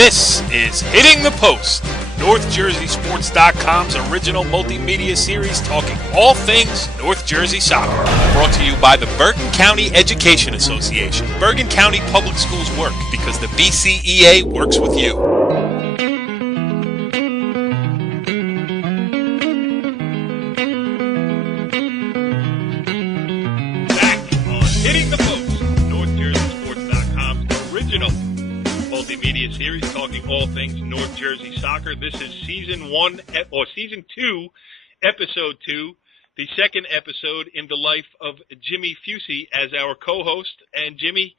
This is Hitting the Post, NorthJerseySports.com's original multimedia series talking all things North Jersey soccer. Brought to you by the Bergen County Education Association. Bergen County Public Schools work because the BCEA works with you. Hitting the Post, NorthJerseySports.com's original multimedia series talking all things North Jersey soccer. This is Season 2, Episode 2, the second episode in the life of Jimmy Fucci as our co-host. And Jimmy,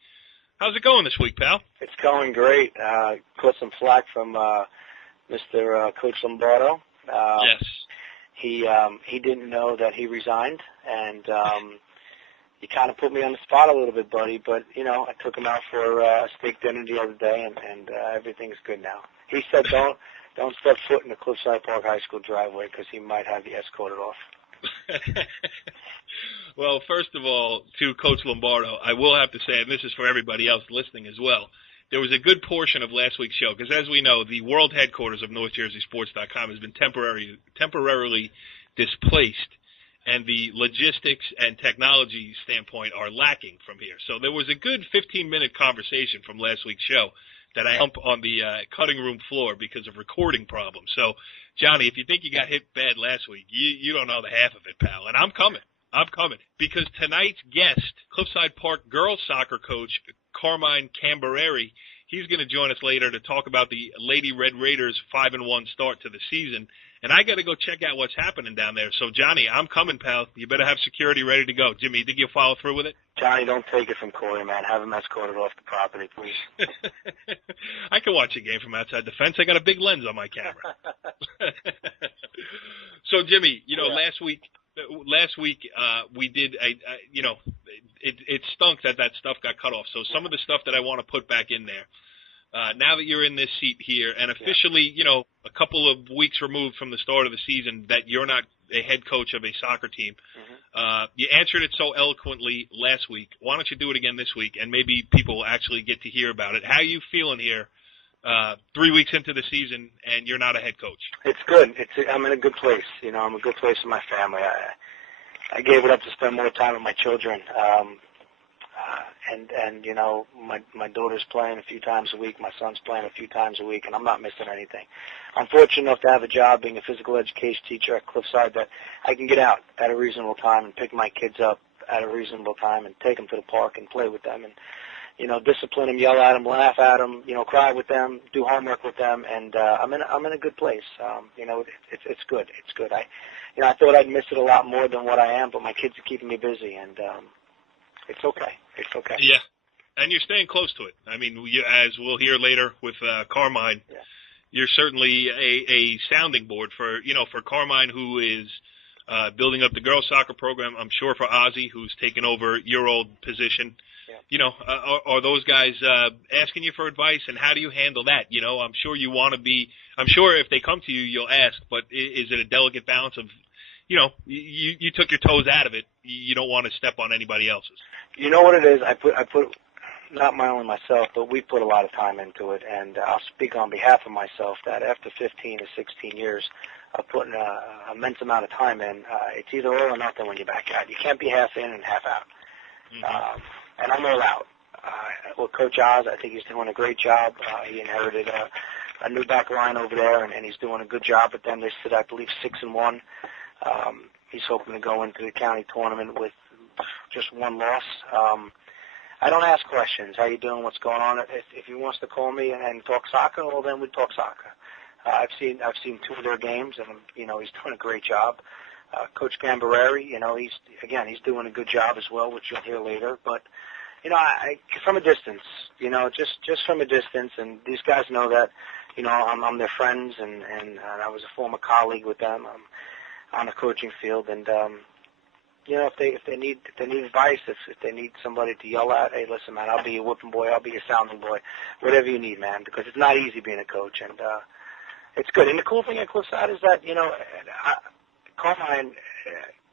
how's it going this week, pal? It's going great. Caught some flack from Mr. Coach Lombardo. Yes. He didn't know that he resigned, and he kind of put me on the spot a little bit, buddy. But, you know, I took him out for a steak dinner the other day, and everything's good now. He said don't step foot in the Cliffside Park High School driveway because he might have you escorted off. Well, first of all, to Coach Lombardo, I will have to say, and this is for everybody else listening as well, there was a good portion of last week's show, because as we know, the world headquarters of NorthJerseySports.com has been temporarily displaced, and the logistics and technology standpoint are lacking from here. So there was a good 15-minute conversation from last week's show that I humped on the cutting room floor because of recording problems. So, Johnny, if you think you got hit bad last week, you don't know the half of it, pal. And I'm coming. Because tonight's guest, Cliffside Park girls soccer coach Carmine Cambareri, he's going to join us later to talk about the Lady Red Raiders' 5-1 start to the season. And I got to go check out what's happening down there. So, Johnny, I'm coming, pal. You better have security ready to go. Jimmy, you think you'll follow through with it? Johnny, don't take it from Corey, man. Have him escorted off the property, please. I can watch a game from outside the fence. I got a big lens on my camera. So, Jimmy, you know, last week we did it stunk that stuff got cut off. So some of the stuff that I want to put back in there. Now that you're in this seat here and officially, you know, a couple of weeks removed from the start of the season that you're not a head coach of a soccer team, you answered it so eloquently last week. Why don't you do it again this week, and maybe people will actually get to hear about it. How are you feeling here 3 weeks into the season and you're not a head coach? It's good. I'm in a good place. You know, I'm in a good place with my family. I gave it up to spend more time with my children. And you know, my daughter's playing a few times a week, my son's playing a few times a week, and I'm not missing anything. I'm fortunate enough to have a job being a physical education teacher at Cliffside that I can get out at a reasonable time and pick my kids up at a reasonable time and take them to the park and play with them and, you know, discipline them, yell at them, laugh at them, you know, cry with them, do homework with them, and I'm in a good place. You know, it's good. It's good. I thought I'd miss it a lot more than what I am, but my kids are keeping me busy, and it's okay. It's okay. Yeah, and you're staying close to it. I mean, as we'll hear later with Carmine, you're certainly a sounding board for Carmine, who is building up the girls' soccer program. I'm sure for Ozzy, who's taken over your old position. Yeah. You know, are those guys asking you for advice, and how do you handle that? You know, I'm sure you want to be. I'm sure if they come to you, you'll ask. But is it a delicate balance of, you know, you took your toes out of it. You don't want to step on anybody else's. You know what it is? I put not only myself, but we put a lot of time into it, and I'll speak on behalf of myself that after 15 to 16 years of putting an immense amount of time in, it's either all or nothing when you're back out. You can't be half in and half out. Mm-hmm. And I'm all out. With Coach Oz, I think he's doing a great job. He inherited a new back line over there, and he's doing a good job with them. They sit, I believe, 6-1. He's hoping to go into the county tournament with just one loss. I don't ask questions. How you doing? What's going on? If he wants to call me and talk soccer, well, then we talk soccer. I've seen 2 of their games, and you know, he's doing a great job. Coach Cambareri, you know, he's doing a good job as well, which you'll hear later. But you know, I from a distance, you know, just from a distance, and these guys know that, you know, I'm their friends, and I was a former colleague with them on the coaching field, and you know, if they need advice, if they need somebody to yell at, hey, listen, man, I'll be your whipping boy, I'll be your sounding boy, whatever you need, man, because it's not easy being a coach, and it's good. And the cool thing at Cliffside is that, you know, Carmine,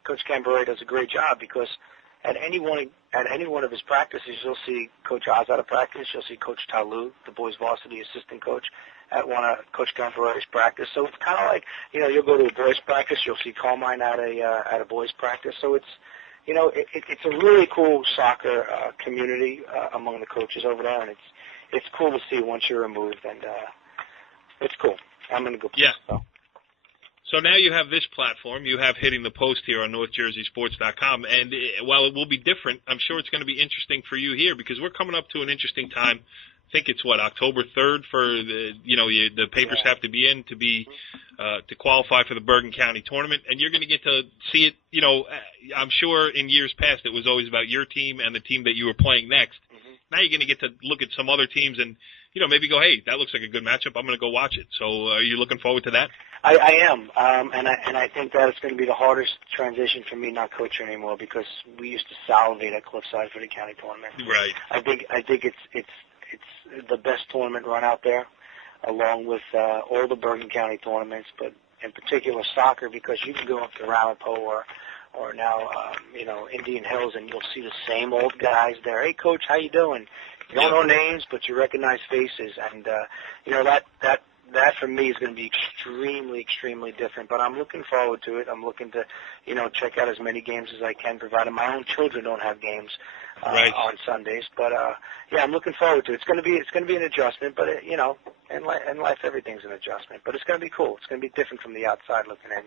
Coach Cambareri does a great job because at any one of his practices, you'll see Coach Oz at a practice. You'll see Coach Talu, the boys' varsity assistant coach, at one of Coach Cambareri's practice. So it's kind of like, you'll go to a boys' practice, you'll see Carmine at a boys' practice. So it's, it's a really cool soccer community among the coaches over there, and it's cool to see once you're removed, and it's cool. I'm in a good place. Yeah. So now you have this platform. You have Hitting the Post here on NorthJerseySports.com, and while it will be different, I'm sure it's going to be interesting for you here because we're coming up to an interesting time. I think it's October 3rd for the papers have to be in to qualify for the Bergen County tournament, and you're going to get to see it. I'm sure in years past it was always about your team and the team that you were playing next. Mm-hmm. Now you're going to get to look at some other teams and maybe go, hey, that looks like a good matchup. I'm going to go watch it. So are you looking forward to that? I am, and I think that it's going to be the hardest transition for me not coaching anymore because we used to salivate at Cliffside for the county tournament. Right. I think it's the best tournament run out there, along with all the Bergen County tournaments, but in particular soccer because you can go up to Ramapo or now Indian Hills and you'll see the same old guys there. Hey, coach, how you doing? You don't know names, but you recognize faces, and that for me is going to be extremely, extremely different. But I'm looking forward to it. I'm looking to, check out as many games as I can, provided my own children don't have games on Sundays. But I'm looking forward to it. It's going to be an adjustment, but in life everything's an adjustment. But it's going to be cool. It's going to be different from the outside looking in.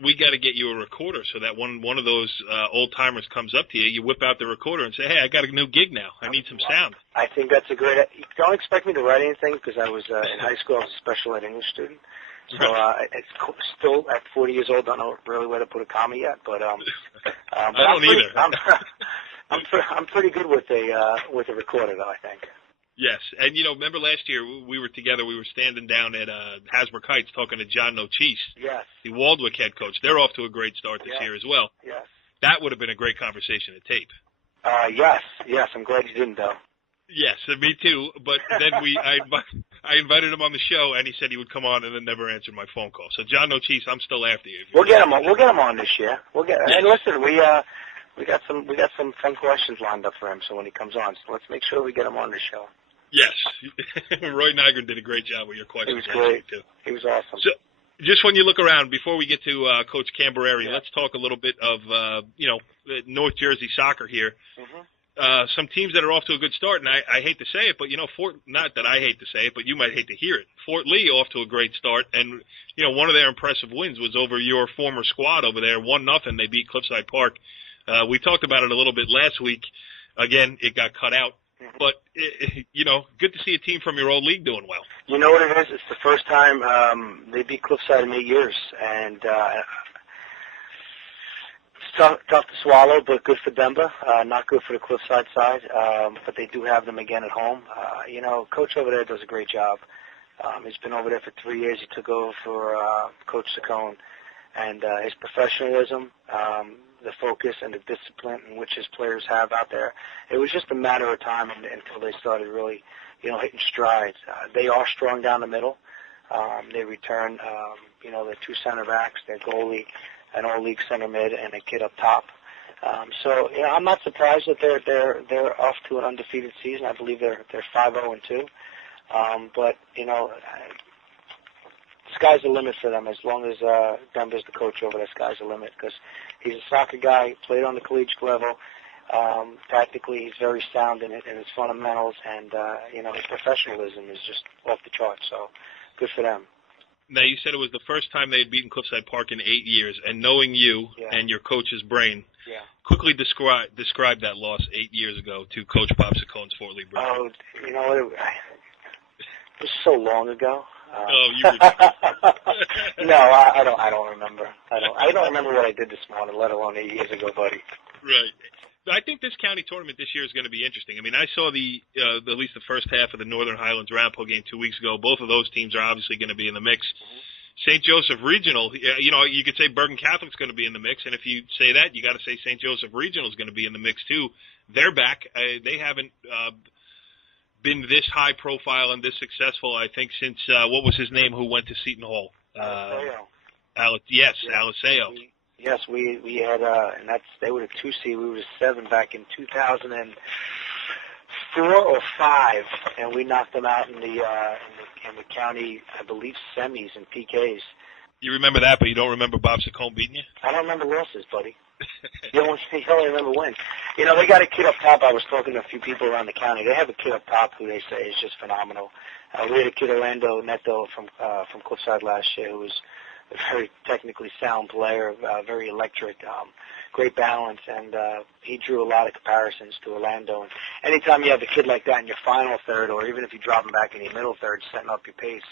We got to get you a recorder so that when one of those old timers comes up to you, you whip out the recorder and say, "Hey, I got a new gig now. I need some sound." I think that's a great. Don't expect me to write anything because I was in high school. I was a special ed English student, so it's still at 40 years old. Don't know really where to put a comma yet, but I don't either. I'm pretty good with a recorder, though. I think. Yes, and remember last year we were together. We were standing down at Hasbrook Heights talking to John Nochise, yes, the Waldwick head coach. They're off to a great start this year as well. Yes, that would have been a great conversation to tape. Yes, I'm glad you didn't though. Yes, me too. But then I invited him on the show, and he said he would come on, and then never answered my phone call. So John Nochise, I'm still after you. We'll get him on this year. And listen, we got some fun questions lined up for him. So when he comes on, so let's make sure we get him on the show. Yes. Roy Nygren did a great job with your questions. He was great. Too. He was awesome. So, just when you look around, before we get to Coach Cambareri, let's talk a little bit of, North Jersey soccer here. Mm-hmm. Some teams that are off to a good start, and I hate to say it, but, not that I hate to say it, but you might hate to hear it. Fort Lee off to a great start, and, one of their impressive wins was over your former squad over there, 1-0. They beat Cliffside Park. We talked about it a little bit last week. Again, it got cut out. But, good to see a team from your old league doing well. You know what it is? It's the first time they beat Cliffside in 8 years. And it's tough to swallow, but good for Denver. Not good for the Cliffside side, but they do have them again at home. Coach over there does a great job. He's been over there for 3 years. He took over for Coach Saccone. And his professionalism, the focus and the discipline in which his players have out there, it was just a matter of time until they started really, hitting strides. They are strong down the middle. They return, their two center backs, their goalie, an all-league center mid, and a kid up top. So I'm not surprised that they're off to an undefeated season. I believe they're 5-0-2. But sky's the limit for them as long as Denver's the coach over there. Sky's the limit because he's a soccer guy, played on the collegiate level. Tactically, he's very sound in his fundamentals, and his professionalism is just off the charts. So, good for them. Now, you said it was the first time they had beaten Cliffside Park in 8 years, and knowing you and your coach's brain, quickly describe that loss 8 years ago to Coach Bob Saccone's Fort Lee Bruins. Oh, it was so long ago. You ridiculous. No, I don't remember. I don't remember what I did this morning, let alone 8 years ago, buddy. Right. I think this county tournament this year is going to be interesting. I mean, I saw at least the first half of the Northern Highlands Ramapo game 2 weeks ago. Both of those teams are obviously going to be in the mix. Mm-hmm. St. Joseph Regional, you could say Bergen Catholic's going to be in the mix, and if you say that, you got to say St. Joseph Regional is going to be in the mix too. They're back. They haven't been this high profile and this successful, I think, since what was his name who went to Seton Hall? Aliseo. Aliseo. Yes, we had, and they were the 2 seed. We were the 7 back in 2004 or 5, and we knocked them out in the county, I believe, semis and PKs. You remember that, but you don't remember Bob Saccone beating you? I don't remember losses, buddy. You only remember wins. You know, they got a kid up top. I was talking to a few people around the county. They have a kid up top who they say is just phenomenal. We had a kid, Orlando Neto, from Cliffside last year, who was a very technically sound player, very electric, great balance, and he drew a lot of comparisons to Orlando. And anytime you have a kid like that in your final third, or even if you drop him back in your middle third, setting up your pace,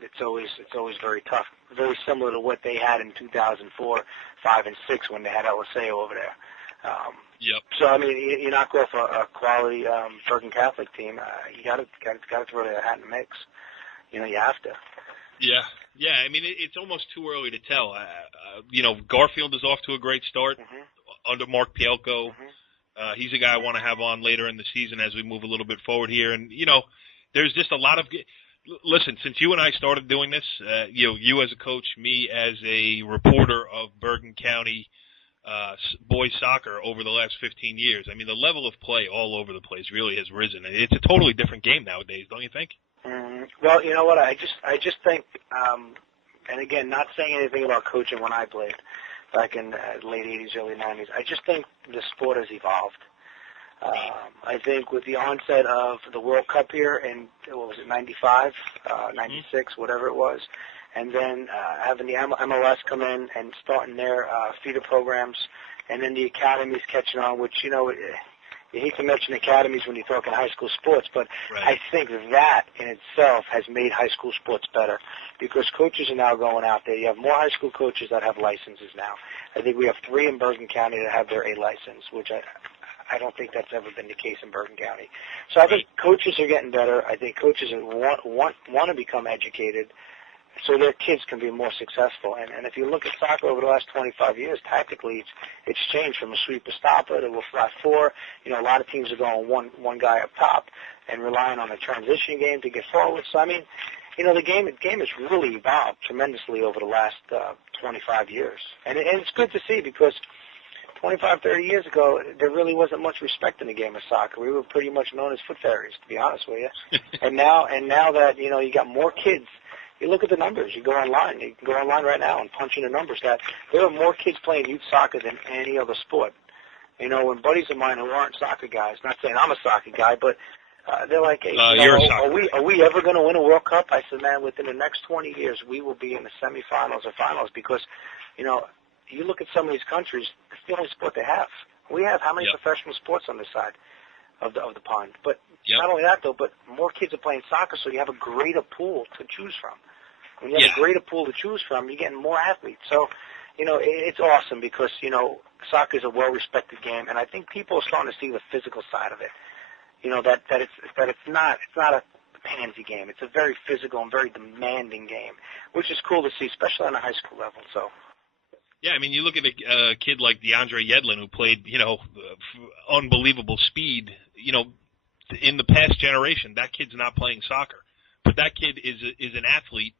it's always very tough. Very similar to what they had in 2004, 5, and 6 when they had LSA over there. Yep. So I mean, you knock off a quality Bergen Catholic team, you got to throw their hat in the mix. You know, you have to. Yeah. Yeah, I mean, it's almost too early to tell. You know, Garfield is off to a great start under Mark Pielko. He's a guy I want to have on later in the season as we move a little bit forward here. And, you know, there's just a lot of – listen, since you and I started doing this, you as a coach, me as a reporter of Bergen County boys soccer over the last 15 years, I mean, the level of play all over the place really has risen. It's a totally different game nowadays, don't you think? Well, you know what? I just think, and again, not saying anything about coaching when I played back in the late 80s, early 90s. I just think the sport has evolved. I think with the onset of the World Cup here in, what was it, 95, 96, whatever it was, and then having the MLS come in and starting their feeder programs, and then the academies catching on, which, you know, you hate to mention academies when you're talking high school sports, but I think that in itself has made high school sports better because coaches are now going out there. You have more high school coaches that have licenses now. I think we have 3 in Bergen County that have their A license, which I don't think that's ever been the case in Bergen County. So I think coaches are getting better. I think coaches want to become educated so their kids can be more successful. And if you look at soccer over the last 25 years, tactically it's changed from a sweeper stopper to a flat 4. You know, a lot of teams are going one guy up top and relying on a transition game to get forward. So, I mean, you know, the game has really evolved tremendously over the last 25 years. And it's good to see because 25, 30 years ago, there really wasn't much respect in the game of soccer. We were pretty much known as foot fairies, to be honest with you. and now that, you know, you got more kids, you look at the numbers. You go online. You can go online right now and punch in the numbers that there are more kids playing youth soccer than any other sport. You know, when buddies of mine who aren't soccer guys, not saying I'm a soccer guy, but they're like, hey, are we ever going to win a World Cup? I said, man, within the next 20 years, we will be in the semifinals or finals because, you know, you look at some of these countries, it's the only sport they have. We have how many professional sports on this side of the pond? But not only that, though, but more kids are playing soccer, so you have a greater pool to choose from. When you have a greater pool to choose from, you're getting more athletes. So, you know, it's awesome because, you know, soccer is a well-respected game, and I think people are starting to see the physical side of it. You know, that it's not a pansy game. It's a very physical and very demanding game, which is cool to see, especially on a high school level. So. Yeah, I mean, you look at a kid like DeAndre Yedlin who played, you know, unbelievable speed. You know, in the past generation, that kid's not playing soccer, but that kid is an athlete.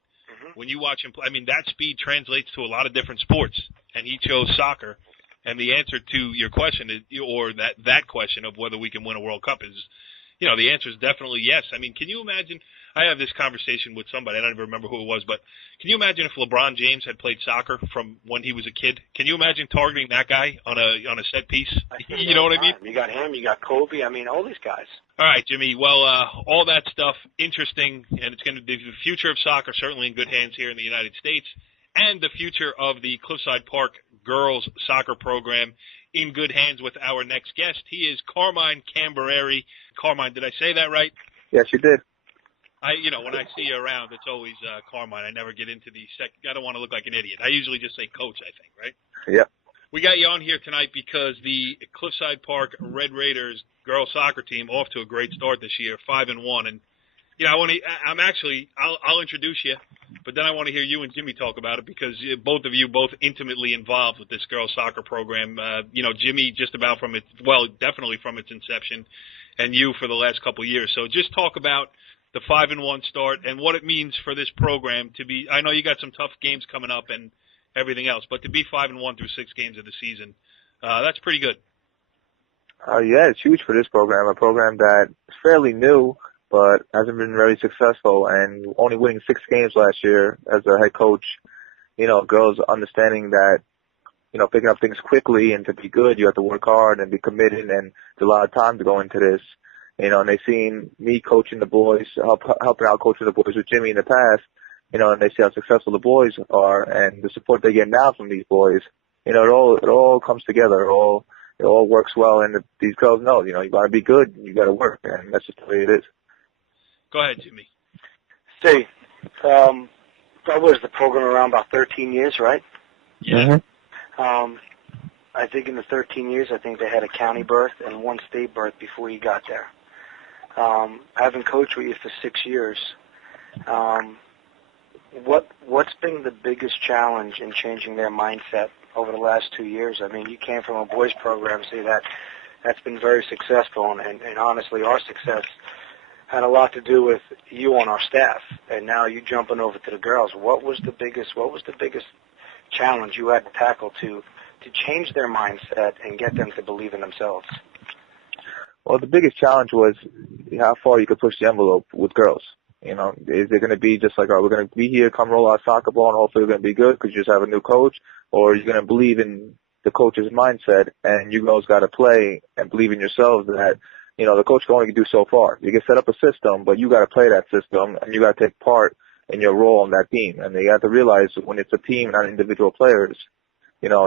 When you watch him play, I mean, that speed translates to a lot of different sports, and he chose soccer. And the answer to your question is, or that question of whether we can win a World Cup is, you know, the answer is definitely yes. I mean, can you imagine? I have this conversation with somebody. I don't even remember who it was, but can you imagine if LeBron James had played soccer from when he was a kid? Can you imagine targeting that guy on a set piece? You know what I mean? You got him. You got Kobe. I mean, all these guys. All right, Jimmy. Well, all that stuff, interesting, and it's going to be the future of soccer certainly in good hands here in the United States, and the future of the Cliffside Park girls soccer program in good hands with our next guest. He is Carmine Cambareri. Carmine, did I say that right? Yes, you did. When I see you around, it's always Carmine. I never get into the I don't want to look like an idiot. I usually just say coach, I think, right? Yep. We got you on here tonight because the Cliffside Park Red Raiders girls soccer team off to a great start this year, 5-1. And, you know, I'll introduce you, but then I want to hear you and Jimmy talk about it because both of you intimately involved with this girls soccer program. Jimmy just about definitely from its inception, and you for the last couple of years. So just talk about the 5-1 start and what it means for this program to be. I know you got some tough games coming up, and everything else. But to be 5-1 through 6 games of the season, that's pretty good. Yeah, it's huge for this program, a program that is fairly new, but hasn't been very successful, and only winning 6 games last year as a head coach. Girls understanding that, picking up things quickly, and to be good, you have to work hard and be committed, and there's a lot of time to go into this. And they've seen me coaching the boys, helping out coaching the boys with Jimmy in the past, and they see how successful the boys are, and the support they get now from these boys. It all comes together. It all works well, and these girls know, you got to be good, you got to work, and that's just the way it is. Go ahead, Jimmy. Steve, that was the program around about 13 years, right? Yeah. Mm-hmm. I think in the 13 years, I think they had a county berth and 1 state berth before you got there. Having coached with you for 6 years, what's been the biggest challenge in changing their mindset over the last 2 years? I mean, you came from a boys program, so that's been very successful, and honestly, our success had a lot to do with you on our staff, and now you jumping over to the girls. What was the biggest challenge you had to tackle to change their mindset and get them to believe in themselves? Well, the biggest challenge was how far you could push the envelope with girls. Is it going to be just like, all right, we're going to be here, come roll our soccer ball, and hopefully we're going to be good because you just have a new coach, or are you going to believe in the coach's mindset, and you girls got to play and believe in yourselves that, the coach can only do so far. You can set up a system, but you got to play that system, and you got to take part in your role on that team. And you have to realize when it's a team, not individual players,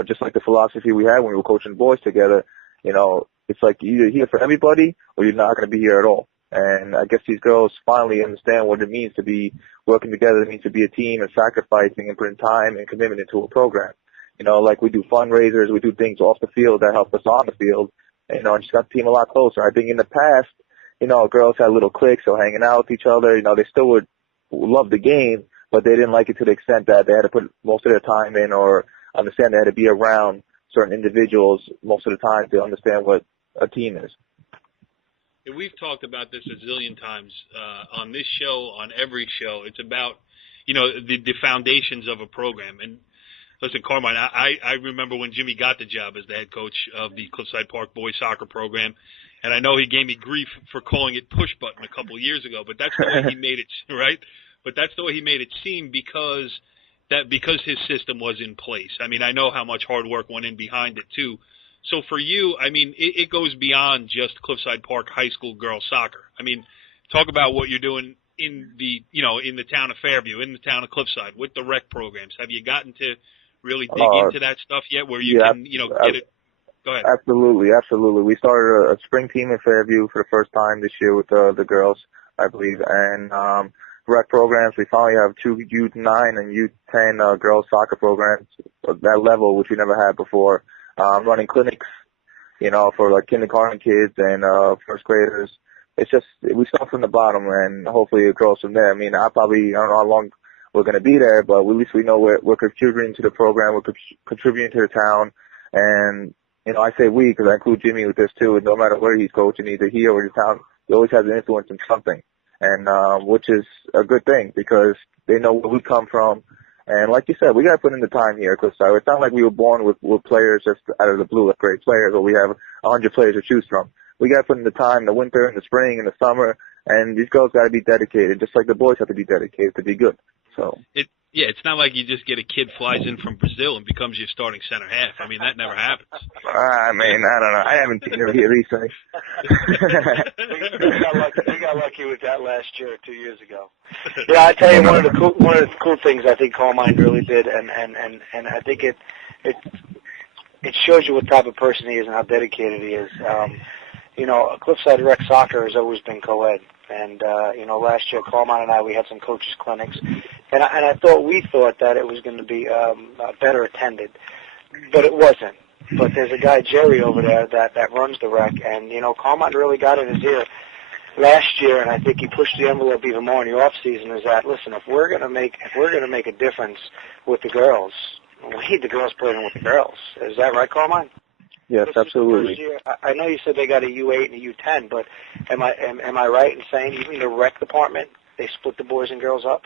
just like the philosophy we had when we were coaching boys together, it's like you're either here for everybody or you're not going to be here at all. And I guess these girls finally understand what it means to be working together. It means to be a team and sacrificing and putting time and commitment into a program. Like we do fundraisers, we do things off the field that help us on the field, and just got the team a lot closer. I think in the past, girls had little cliques or hanging out with each other. They still would love the game, but they didn't like it to the extent that they had to put most of their time in or understand they had to be around certain individuals most of the time to understand what a team is. And we've talked about this a zillion times on this show, on every show. It's about, the foundations of a program. And listen, Carmine, I remember when Jimmy got the job as the head coach of the Cliffside Park boys soccer program, and I know he gave me grief for calling it push button a couple of years ago, but that's the way he made it, right? But that's the way he made it seem because his system was in place. I mean, I know how much hard work went in behind it too. So for you, I mean, it goes beyond just Cliffside Park high school girls soccer. I mean, talk about what you're doing in the town of Fairview, in the town of Cliffside with the rec programs. Have you gotten to really dig into that stuff yet where you can, get it? Go ahead. Absolutely. We started a spring team in Fairview for the first time this year with the girls, I believe. And rec programs, we finally have 2 U9 and U10 girls soccer programs at that level, which we never had before. Running clinics, for like kindergarten kids and first graders. It's just, we start from the bottom and hopefully it grows from there. I mean, I don't know how long we're going to be there, but at least we know we're contributing to the program, we're contributing to the town. And, I say we because I include Jimmy with this too. And no matter where he's coaching, either here or the town, he always has an influence in something. And, which is a good thing because they know where we come from. And like you said, we got to put in the time here at Cliffside. It's not like we were born with players just out of the blue, like great players, or we have 100 players to choose from. We got to put in the time, in the winter, in the spring, in the summer, and these girls got to be dedicated, just like the boys have to be dedicated to be good. So it's not like you just get a kid flies in from Brazil and becomes your starting center half. I mean, that never happens. I mean, I don't know. I haven't seen it here recently. we got lucky with that last year or 2 years ago. Yeah, I tell you, one of the cool things I think Carmine really did, and I think it shows you what type of person he is and how dedicated he is. Cliffside Rec Soccer has always been co-ed. And, last year, Carmine and I, we had some coaches' clinics. And we thought that it was going to be better attended. But it wasn't. But there's a guy, Jerry, over there that runs the rec. And, Carmine really got in his ear last year, and I think he pushed the envelope even more in the off season, is that, listen, if we're going to make a difference with the girls, we need the girls playing with the girls. Is that right, Carmine? Yes, absolutely. I know you said they got a U8 and a U10, but am I right in saying even the rec department, they split the boys and girls up?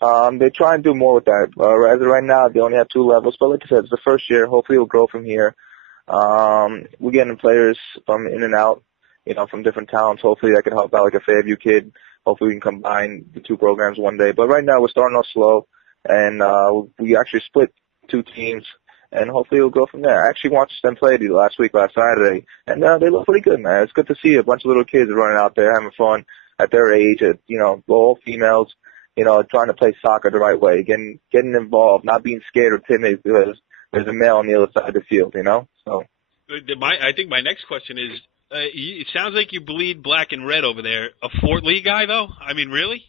They try and do more with that. As of right now, they only have 2 levels, but like I said, it's the first year. Hopefully it'll grow from here. We're getting players from in and out, from different towns. Hopefully that can help out like a Fairview kid. Hopefully we can combine the 2 programs one day. But right now we're starting off slow, and we actually split 2 teams, and hopefully it'll go from there. I actually watched them play last Saturday, and they look pretty good, man. It's good to see a bunch of little kids running out there having fun at their age, all females, trying to play soccer the right way, getting involved, not being scared or timid because there's a male on the other side of the field, So. I think my next question is, it sounds like you bleed black and red over there. A Fort Lee guy, though? I mean, really?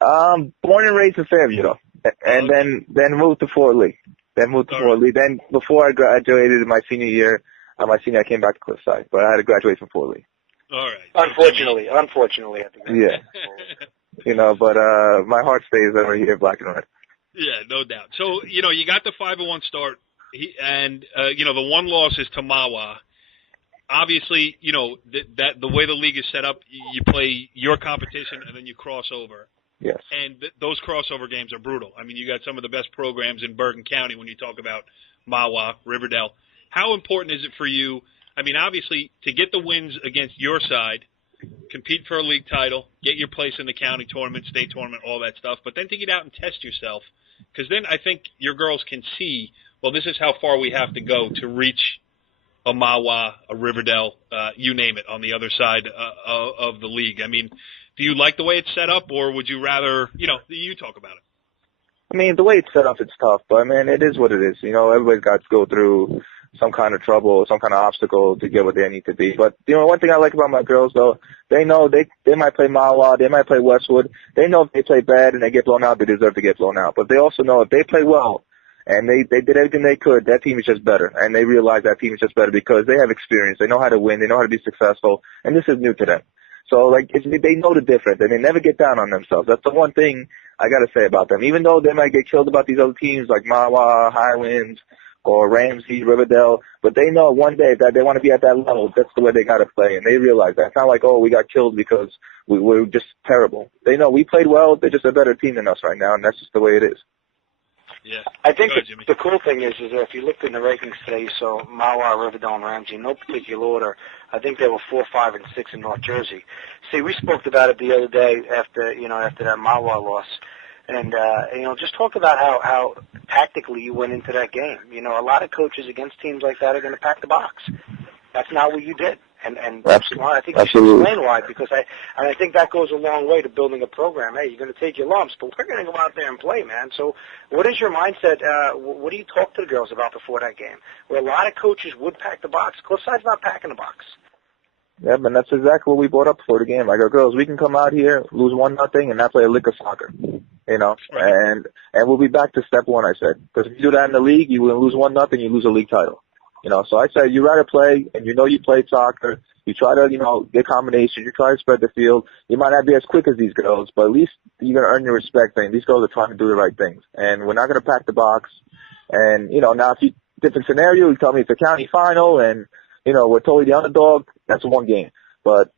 Born and raised in Fairview, though. And then moved to FortLee. Fort Lee. Then before I graduated in my senior year, I came back to Cliffside, but I had to graduate from Fort Lee. All right. Unfortunately, I think. Yeah. But my heart stays over here, black and red. Yeah, no doubt. So, you got the 5-1 start, and the one loss is to Mawa. Obviously, that the way the league is set up, you play your competition and then you cross over. Yes. And those crossover games are brutal. I mean, you got some of the best programs in Bergen County when you talk about Mawa, Riverdale. How important is it for you? I mean, obviously, to get the wins against your side, compete for a league title, get your place in the county tournament, state tournament, all that stuff, but then to get out and test yourself, because then I think your girls can see, well, this is how far we have to go to reach a Mawa, a Riverdale, you name it, on the other side of the league. I mean, do you like the way it's set up, or would you rather, you talk about it? I mean, the way it's set up, it's tough, but, I mean, it is what it is. Everybody's got to go through some kind of trouble, some kind of obstacle to get where they need to be. But, one thing I like about my girls, though, they know they might play Mawa, they might play Westwood. They know if they play bad and they get blown out, they deserve to get blown out. But they also know if they play well and they did everything they could, that team is just better. And they realize that team is just better because they have experience. They know how to win. They know how to be successful. And this is new to them. So, they know the difference, and they never get down on themselves. That's the one thing I got to say about them. Even though they might get killed about these other teams like Mawa, Highlands, or Ramsey, Riverdale, but they know one day that they want to be at that level. That's the way they got to play, and they realize that. It's not like, we got killed because we were just terrible. They know we played well. They're just a better team than us right now, and that's just the way it is. Yeah. I think the cool thing is that if you looked in the rankings today, you saw Mawa, Riverdale, and Ramsey in no particular order. I think they were 4, 5, and 6 in North Jersey. See, we spoke about it the other day after that Mawa loss. And, just talk about how tactically you went into that game. A lot of coaches against teams like that are going to pack the box. That's not what you did. And that's why I think you should explain why, because I think that goes a long way to building a program. Hey, you're going to take your lumps, but we're going to go out there and play, man. So what is your mindset? What do you talk to the girls about before that game? Where a lot of coaches would pack the box. Cliffside's not packing the box. Yeah, but that's exactly what we brought up before the game. I go, girls, we can come out here, lose 1-0, and not play a lick of soccer, and we'll be back to step one, I said. Because if you do that in the league, you will lose 1-0, you lose a league title. So I said, you rather play, and you played soccer, you try to, get combination, you try to spread the field. You might not be as quick as these girls, but at least you're going to earn your respect, and these girls are trying to do the right things. And we're not going to pack the box. And, now if you, different scenario, you tell me it's a county final, and, we're totally the underdog, that's one game. But,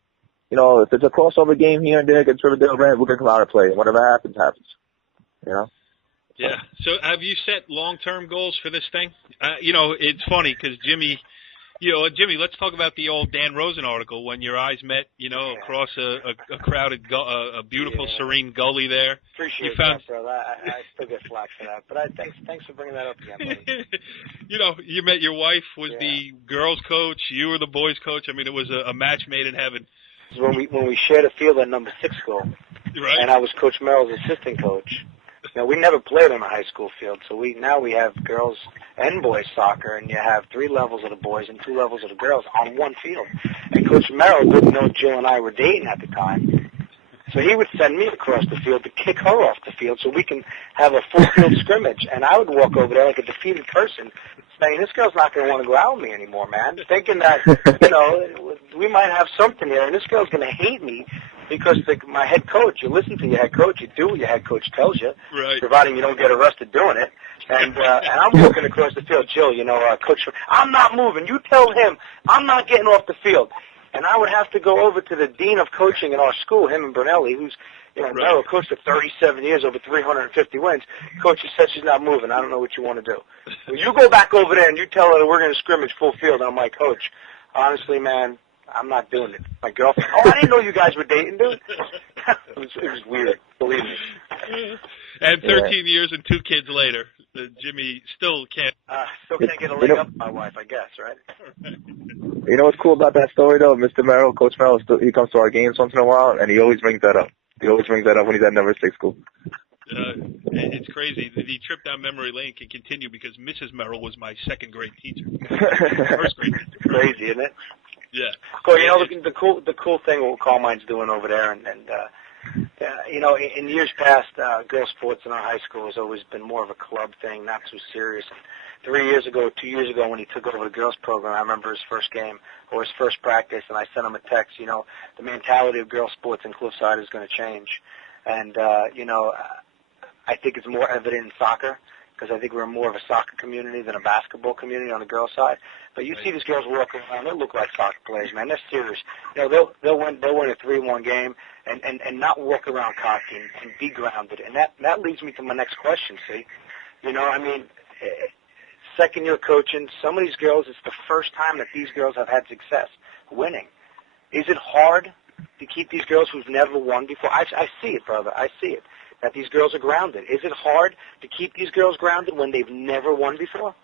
if it's a crossover game here and there against Riverdale Rams, we're going to come out and play. And whatever happens, happens. Yeah. So have you set long-term goals for this thing? It's funny because Jimmy, let's talk about the old Dan Rosen article when your eyes met, across a crowded, a beautiful, serene gully there. Appreciate that, brother. I still get flack for that. But thanks for bringing that up again, buddy. You met your wife, was the girls' coach, you were the boys' coach. I mean, it was a match made in heaven. When we shared a field at number 6 school. Right. And I was Coach Merrill's assistant coach. Now, we never played on a high school field, so now we have girls and boys soccer, and you have 3 levels of the boys and 2 levels of the girls on one field. And Coach Merrill didn't know Jill and I were dating at the time, so he would send me across the field to kick her off the field so we can have a full field scrimmage. And I would walk over there like a defeated person saying, this girl's not going to want to go out with me anymore, man, thinking that, we might have something here, and this girl's going to hate me. Because my head coach, you listen to your head coach, you do what your head coach tells you, right, providing you don't get arrested doing it. And I'm walking across the field, Jill, Coach, I'm not moving. You tell him I'm not getting off the field. And I would have to go over to the dean of coaching in our school, him and Brunelli, who's, You know, Merrill coached for 37 years, over 350 wins. Coach just said she's not moving. I don't know what you want to do. Well, you go back over there and you tell her that we're going to scrimmage full field. I'm like, Coach, honestly, man, I'm not doing it. My girlfriend, I didn't know you guys were dating, dude. it was weird, believe me. And 13 years and 2 kids later, Jimmy still can't get a leg up my wife, I guess, right? You know what's cool about that story, though? Mr. Merrill, Coach Merrill, he comes to our games once in a while, and he always brings that up. He always brings that up when he's at number 6 school. It's crazy. The trip down memory lane can continue because Mrs. Merrill was my second grade teacher. First grade teacher. Crazy, isn't it? Yeah. Well, you know, the cool thing what Carmine's doing over there, and you know, in years past, girls sports in our high school has always been more of a club thing, not too serious. 2 years ago, when he took over the girls program, I remember his first game or his first practice, and I sent him a text. You know, the mentality of girls sports in Cliffside is going to change, and you know, I think it's more evident in soccer, because I think we're more of a soccer community than a basketball community on the girls' side. But you see these girls walking around, they look like soccer players, man. They're serious. You know, they'll win a 3-1 game and not walk around cocky and be grounded. And that leads me to my next question, see? You know, I mean, second year coaching, some of these girls, it's the first time that these girls have had success winning. Is it hard to keep these girls who've never won before? I see it, brother. I see it. That these girls are grounded. Is it hard to keep these girls grounded when they've never won before?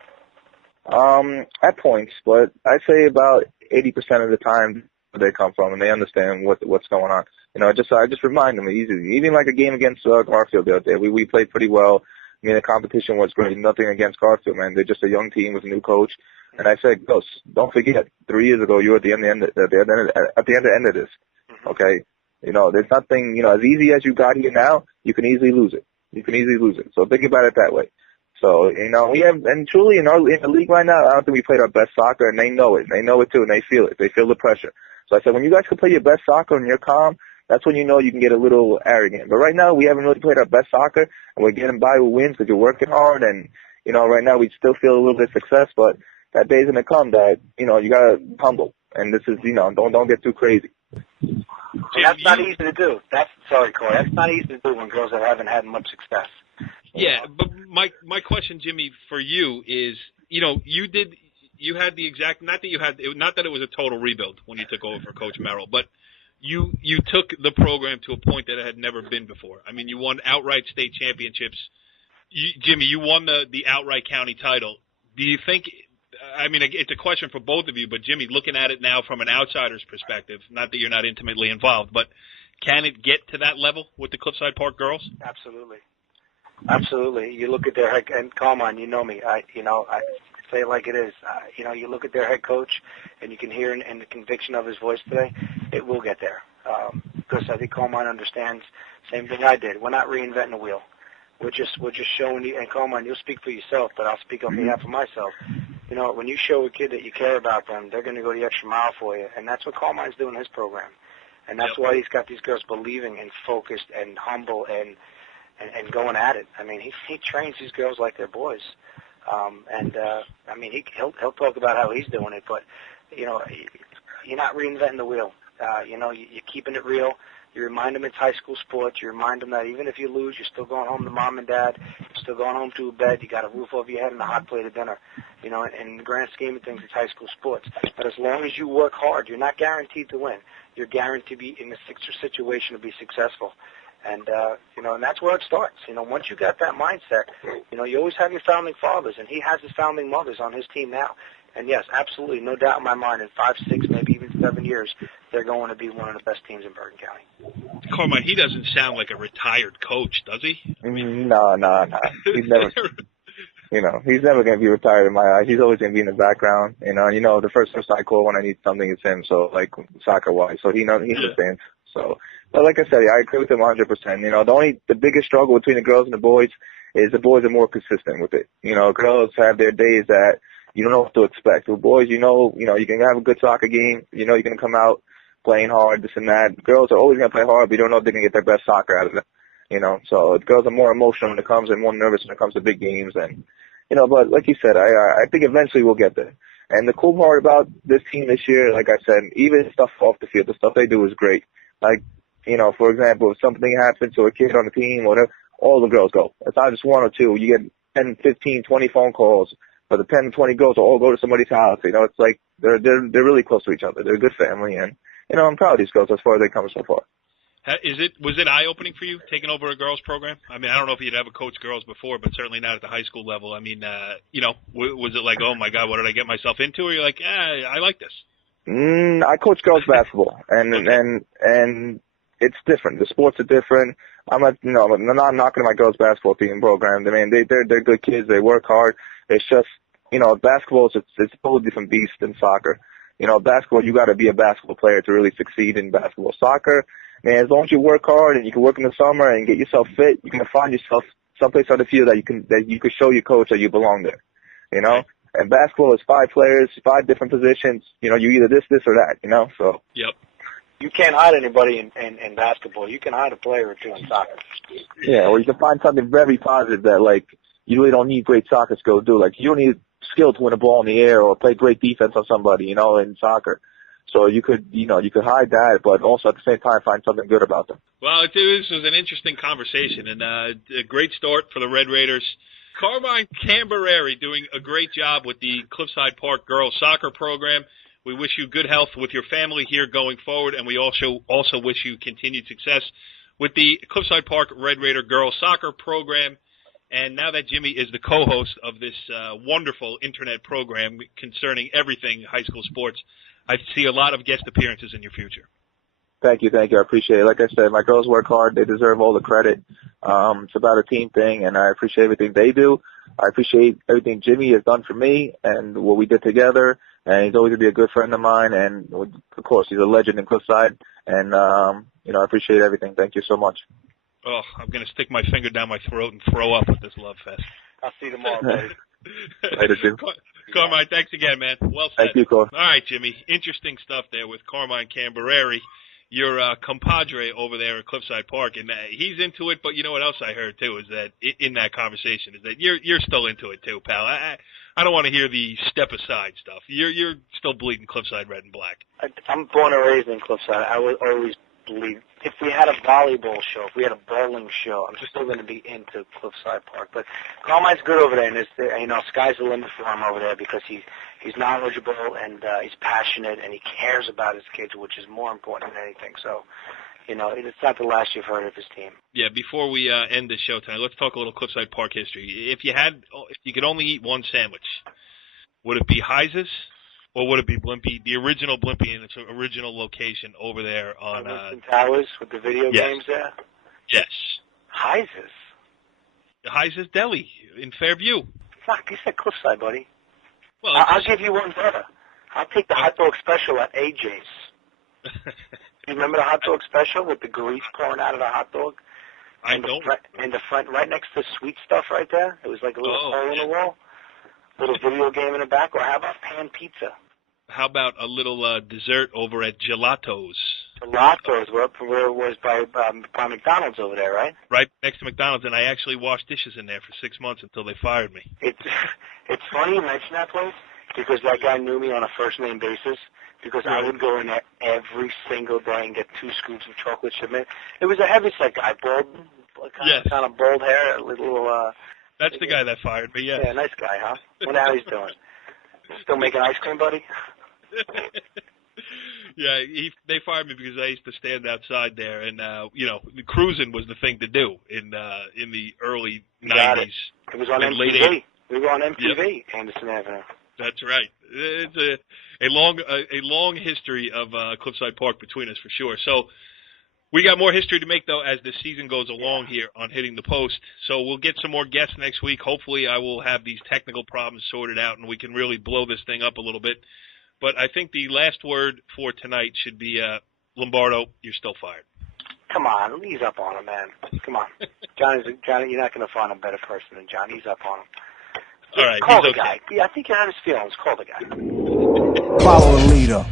At points, but I'd say about 80% of the time they come from and they understand what's going on. You know, I just remind them easily. Even like a game against Garfield the other day, we played pretty well. I mean, the competition was great. Nothing against Garfield, man. They're just a young team with a new coach. And I said, girls, don't forget, 3 years ago you were at the end of this. Okay. You know, there's nothing, you know, as easy as you got here now, you can easily lose it. So think about it that way. So, you know, we have, and truly in the league right now, I don't think we played our best soccer, and they know it. They know it too, and they feel it. They feel the pressure. So I said, when you guys can play your best soccer and you're calm, that's when you know you can get a little arrogant. But right now, we haven't really played our best soccer, and we're getting by with wins because you're working hard, and, you know, right now we still feel a little bit of success, but that day's going to come that, you know, you got to humble. And this is, you know, don't get too crazy. And that's not easy to do. Sorry, Corey. That's not easy to do when girls that haven't had much success. Yeah, but my question, Jimmy, for you is, you know, you had the exact, not that it was a total rebuild when you took over for Coach Merrill, but you took the program to a point that it had never been before. I mean, you won outright state championships. Jimmy, you won the outright county title. Do you think? I mean, it's a question for both of you, but Jimmy, looking at it now from an outsider's perspective, not that you're not intimately involved, but can it get to that level with the Cliffside Park girls? Absolutely. You look at their head, and Carmine, you know me. I say it like it is. You know, you look at their head coach, and you can hear in the conviction of his voice today, it will get there. Because I think Carmine understands same thing I did. We're not reinventing the wheel. We're just showing you. And Carmine, you'll speak for yourself, but I'll speak on behalf of myself. You know, when you show a kid that you care about them, they're going to go the extra mile for you, and that's what Carmine's doing in his program, and that's why he's got these girls believing and focused and humble and going at it. I mean, he trains these girls like they're boys, and I mean he'll talk about how he's doing it, but you know, you're not reinventing the wheel. You know, you're keeping it real. You remind them it's high school sports. You remind them that even if you lose, you're still going home to mom and dad. You're still going home to a bed. You got a roof over your head and a hot plate of dinner. You know, in the grand scheme of things, it's high school sports. But as long as you work hard, you're not guaranteed to win. You're guaranteed to be in a situation to be successful. And, you know, and that's where it starts. You know, once you got that mindset, you know, you always have your founding fathers, and he has his founding mothers on his team now. And, yes, absolutely, no doubt in my mind, in 5, 6, maybe even 7 years, they're going to be one of the best teams in Bergen County. Carmine, he doesn't sound like a retired coach, does he? No. He's never, you know, he's never going to be retired in my eyes. He's always going to be in the background. You know, the first person I call when I need something is him, so, like, soccer-wise. So he understands. So, but like I said, I agree with him 100%. You know, the biggest struggle between the girls and the boys is the boys are more consistent with it. You know, girls have their days that you don't know what to expect. With boys, you know, you can have a good soccer game. You know, you're going to come out playing hard, this and that. Girls are always going to play hard, but you don't know if they're going to get their best soccer out of it. You know, so girls are more emotional when it comes and more nervous when it comes to big games. And, you know, but like you said, I think eventually we'll get there. And the cool part about this team this year, like I said, even stuff off the field, the stuff they do is great. Like, for example, if something happens to a kid on the team or whatever, all the girls go. It's not just one or two. You get 10, 15, 20 phone calls, but the 10, 20 girls will all go to somebody's house. It's like they're really close to each other. They're a good family, and I'm proud of these girls as far as they come so far. Was it eye-opening for you, taking over a girls' program? I mean, I don't know if you'd ever coached girls before, but certainly not at the high school level. I mean, was it like, oh, my God, what did I get myself into? Or you're like, I like this? I coach girls basketball, and it's different. The sports are different. I'm not knocking my girls' basketball team program. I mean, they're good kids. They work hard. It's just, basketball it's a totally different beast than soccer. Basketball, you got to be a basketball player to really succeed in basketball. Soccer, man, as long as you work hard and you can work in the summer and get yourself fit, you can find yourself someplace on the field that you can show your coach that you belong there. Right. And basketball is 5 players, 5 different positions. You either this or that. So. Yep. You can't hide anybody in basketball. You can hide a player or two in soccer. Yeah, or you can find something very positive that, like, you really don't need great soccer skills to do. Like, you don't need skill to win a ball in the air or play great defense on somebody, in soccer. So you could hide that, but also at the same time find something good about them. Well, this was an interesting conversation, and a great start for the Red Raiders. Carmine Cambareri doing a great job with the Cliffside Park girls soccer program. We wish you good health with your family here going forward, and we also wish you continued success with the Cliffside Park Red Raider girls soccer program. And now that Jimmy is the co-host of this wonderful internet program concerning everything high school sports, I see a lot of guest appearances in your future. Thank you. I appreciate it. Like I said, my girls work hard. They deserve all the credit. It's about a team thing, and I appreciate everything they do. I appreciate everything Jimmy has done for me and what we did together. And he's always going to be a good friend of mine. And, of course, he's a legend in Cliffside. And, I appreciate everything. Thank you so much. Oh, I'm going to stick my finger down my throat and throw up with this love fest. I'll see you tomorrow, buddy. Later, Jim. Carmine, thanks again, man. Well said. Thank you, Cor. All right, Jimmy. Interesting stuff there with Carmine Cambareri, your compadre over there at Cliffside Park, and he's into it. But you know what else I heard too is that in that conversation is that you're still into it too, pal. I don't want to hear the step aside stuff. You're still bleeding Cliffside red and black. I'm born and raised in Cliffside. I would always believe if we had a volleyball show, if we had a bowling show, I'm still going to be into Cliffside Park. But Carmine's good over there, and sky's the limit for him over there because he's knowledgeable and he's passionate and he cares about his kids, which is more important than anything. So, it's not the last you've heard of his team. Yeah. Before we end the show tonight, let's talk a little Cliffside Park history. If you could only eat one sandwich, would it be Heise's? Or would it be Blimpie, the original Blimpie in its original location over there on Winston Towers with the video games there? Yes. Heise's Deli in Fairview. Fuck, you said Cliffside, buddy. Well, I'll give you one better. I'll take the hot dog special at AJ's. You remember the hot dog special with the grease pouring out of the hot dog? I don't. In the front, right next to Sweet Stuff right there. It was like a little hole in the wall. Little video game in the back. Or how about pan pizza? How about a little dessert over at Gelato's? Gelato's, where it was by McDonald's over there, right? Right next to McDonald's, and I actually washed dishes in there for 6 months until they fired me. It's funny you mention that place because that guy knew me on a first-name basis because I would go in there every single day and get 2 scoops of chocolate chip. It was a heavyset guy, bald, kind of bald hair, a little... That's the guy that fired me, yeah. Yeah, nice guy, huh? Wonder how he's doing. Still making ice cream, buddy? Yeah, they fired me because I used to stand outside there, and cruising was the thing to do in the early 90s. It was on MTV. Late 80s. We were on MTV, yep. Anderson Avenue. That's right. It's a long history of Cliffside Park between us for sure. So we got more history to make, though, as the season goes along here on Hitting the Post. So we'll get some more guests next week. Hopefully I will have these technical problems sorted out, and we can really blow this thing up a little bit. But I think the last word for tonight should be, Lombardo, you're still fired. Come on, ease up on him, man. Come on. Johnny, you're not going to find a better person than John. Ease up on him. All right, call the okay. guy. Yeah, I think you have his feelings. Call the guy. Follow the leader.